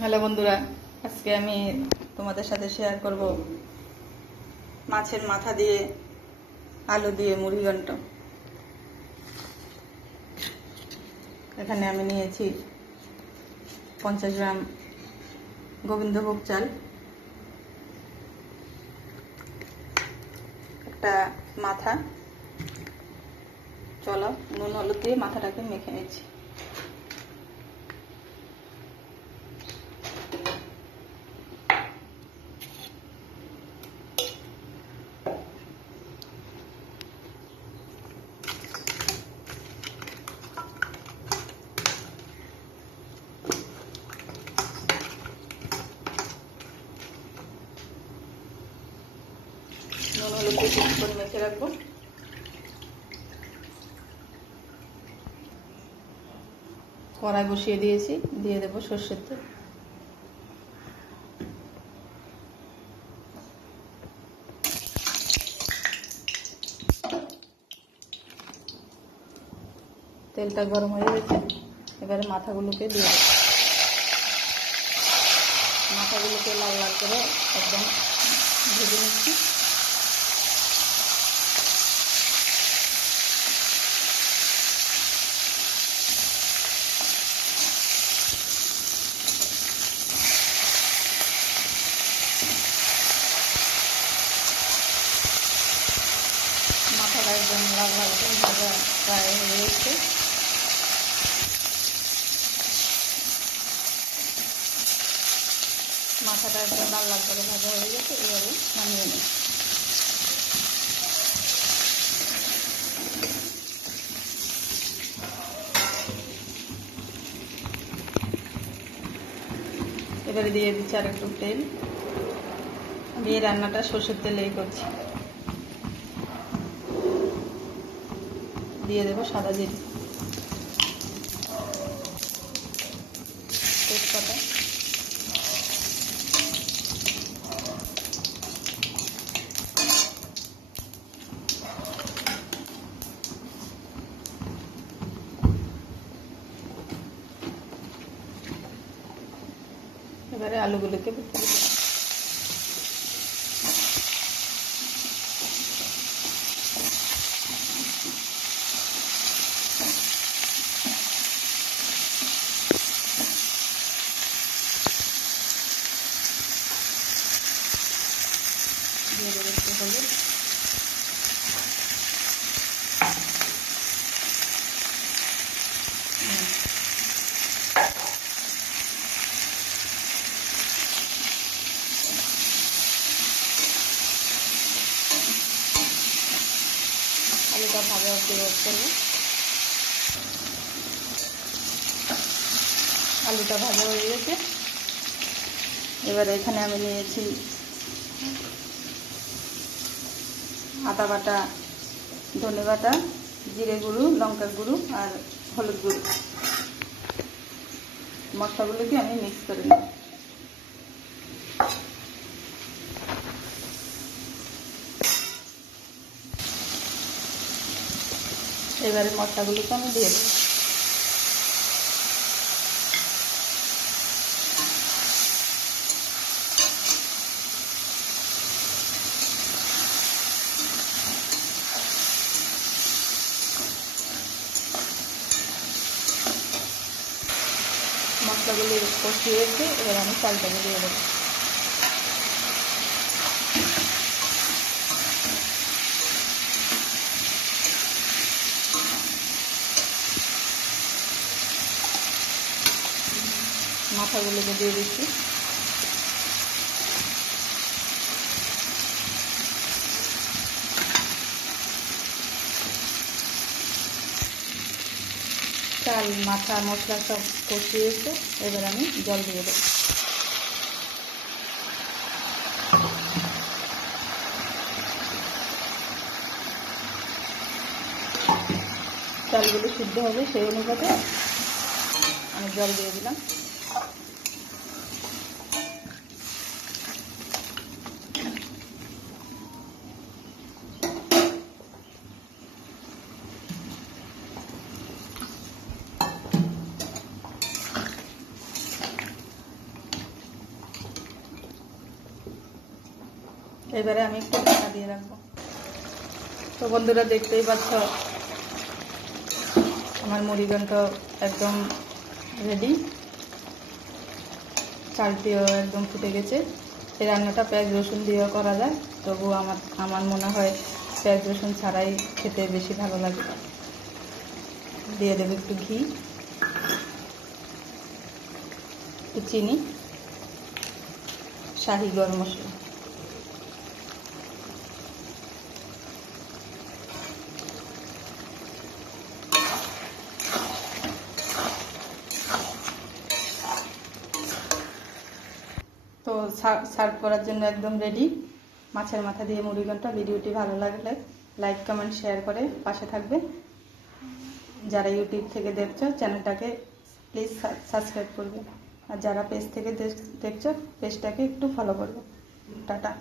Hello বন্ধুরা, আজকে আমি তোমাদের সাথে শেয়ার করব মাছের মাথা দিয়ে আলু দিয়ে মুরগি ঘন্ট। এখানে আমি নিয়েছি 50 গ্রাম গোবিন্দভোগ চাল, একটা মাথা। চলো নুন হলুদ দিয়ে মাথাটাকে মেখে নিচ্ছি। নুন হলুদ দিয়ে কিছুক্ষণ মেখে রাখবো। কড়াই বসিয়ে দিয়েছি, দিয়ে দেবো সর্ষের তেল। তেলটা গরম হয়ে গেছে, এবারে মাথাগুলোকে দিয়ে দেবো। মাথাগুলোকে লাল লাল করে একদম ভেজে নিচ্ছি। মাথাটা একদম লাল লাল করে ভাজা প্রায় হয়ে এসছে। মাথাটা একদম লাল লাল করে ভাজা হয়ে গেছে, এবারে নামিয়ে নিই। এবারে দিয়ে দিচ্ছি আর একটু তেল। আমি এই রান্নাটা সর্ষের তেলেই করছি। দিয়ে দেবো সাদা জিরে, তেজপাতা, এবারে আলুগুলোকে ভেজে দেবো। দিয়ে দেবো একটু হলুদ, আলুটা ভাজা অবধি ওয়েট করবো। আলুটা ভাজা হয়ে গেছে, এবারে এখানে আমি নিয়েছি আদা বাটা, ধনে বাটা, জিরে গুঁড়ো, লঙ্কার গুঁড়ো আর হলুদ গুঁড়ো। মশলাগুলোকে আমি মিক্স করে নেব। এবারে মশলাগুলোকে আমি দিয়ে দেবো। মশলাগুলো কষিয়ে এসে এবার আমি চালটাকে দিয়ে দেবো। মাথাগুলোকে দিয়ে দিচ্ছি। চাল, মাথা, মশলা সব কষিয়ে এসে এবার আমি জল দিয়ে দেবো। চালগুলো সিদ্ধ হবে সেই অনুপাতে আমি জল দিয়ে দিলাম। এবারে আমি একটু ঢাকা দিয়ে রাখবো। তো বন্ধুরা দেখতেই পাচ্ছ আমার মুড়িঘণ্ট একদম রেডি, চালটিও একদম ফুটে গেছে। এই রান্নাটা পেঁয়াজ রসুন দিয়েও করা যায়, তবু আমার মনে হয় পেঁয়াজ রসুন ছাড়াই খেতে বেশি ভালো লাগে। দিয়ে দেবো একটু ঘি, একটু চিনি, শাহি গরম মশলা। তো সার্ভ করার জন্য একদম রেডি মাছের মাথা দিয়ে মুড়িঘণ্ট। ভিডিওটি ভালো লাগলে লাইক কমেন্ট শেয়ার করে পাশে থাকবে। যারা ইউটিউব থেকে দেখছো চ্যানেলটাকে প্লিজ সাবস্ক্রাইব করবে, আর যারা পেজ থেকে দেখছো পেজটাকে একটু ফলো করবে। টাটা।